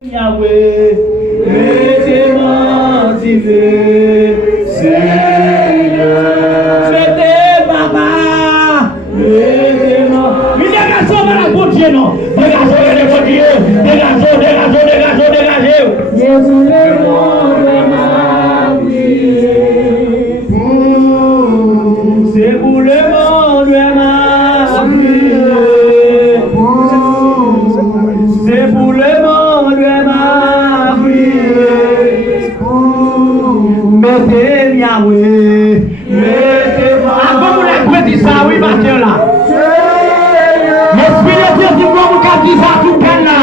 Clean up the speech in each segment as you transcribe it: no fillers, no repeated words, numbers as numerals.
Yahweh, mettez-moi divin, Seigneur. Mettez papa, mettez-moi. Il y a un garçon dans la bouche, non? Dégagez, dégagez, dégagez, dégagez, dégagez, dégagez. Jésus, le monde m'a prié. C'est pour le monde m'a prié. C'est pour le monde. Mettez Yahweh, mettez-moi. Avant vous l'avez dit ça, oui, matin là. L'Esprit de Dieu dit moi, vous avez dit ça tout peine là.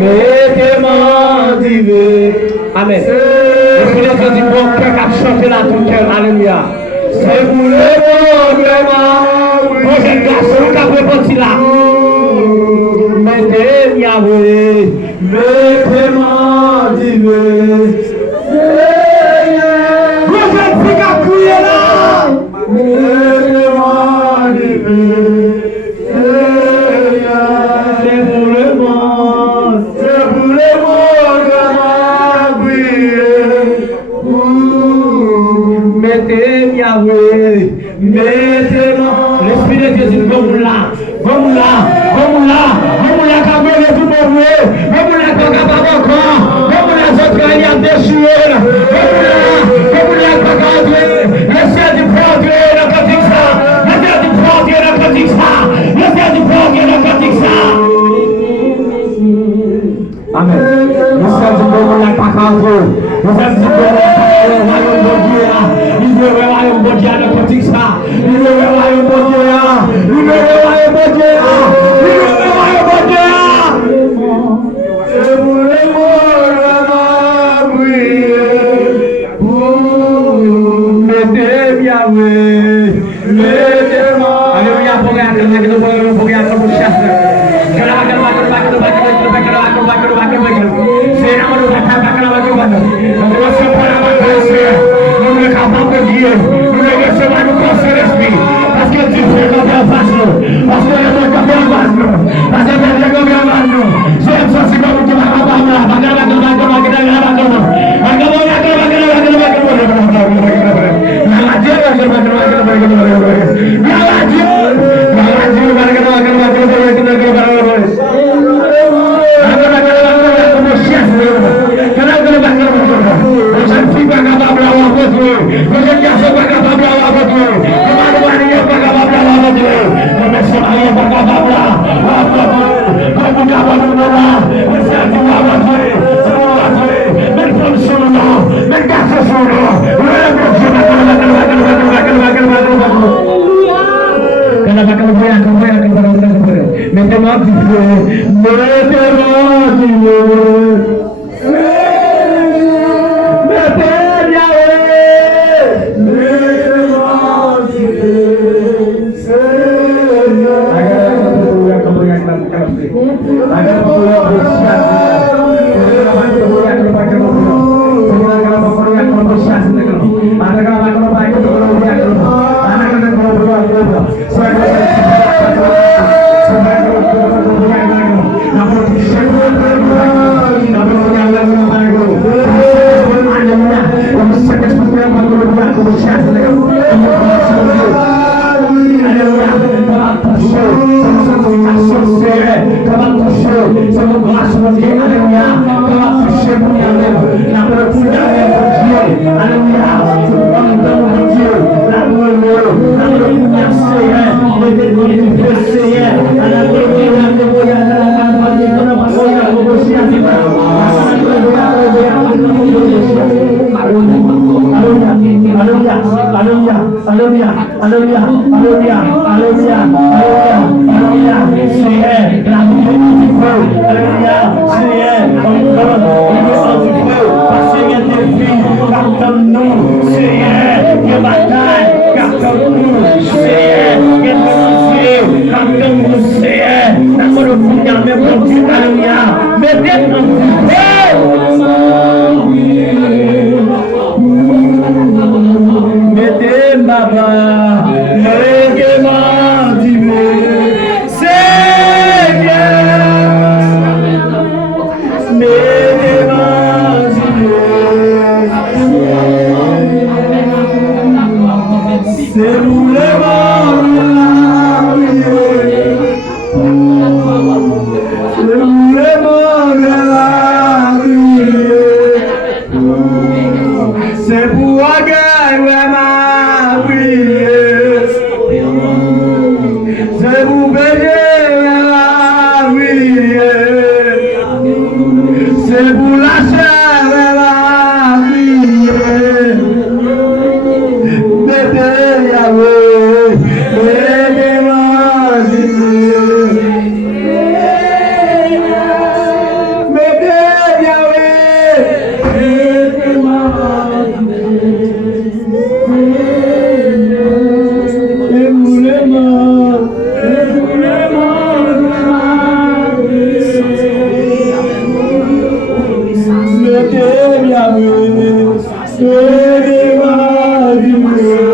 Mettez-moi divin. Amen. L'Esprit de Dieu dit moi, cœur qui a chanté là tout cœur. Alléluia. C'est pour le monde, vraiment. Mon jeune garçon, qui a répondu là. Mettez Yahweh, mettez-moi divin. Mettez-moi, l'Esprit de Dieu dit vamos là, vamos là, vamos là, vamos là, quand vous êtes tout mauvais, vamos là, quand vous êtes pas encore, vamos là, votre allié a déchiré, vamos là, quand vous êtes, laissez du produire le cantique ça, laissez du produire le cantique ça, laissez du produire le cantique ça. Amen. Nous sommes du bon là, pas quand vous, nous sommes du bon là, royaume de Dieu là. Le royaume de Dieu le cantique ça. Le royaume de Dieu là. Le royaume de Dieu là. Le royaume de Dieu là. C'est pour le monde m'a prié. Mettez Yahweh. Mettez-moi. Alléluia. Nous ne recevons pas conseil d'esprit. Parce que tu fais comme un vase. Parce que tu fais comme un vase. Parce que tu fais comme un vase. C'est un souci comme tu vas pas parler. Mettez-moi du feu, mettez-moi du feu. Mettez ma barre, mettez-moi Ele vai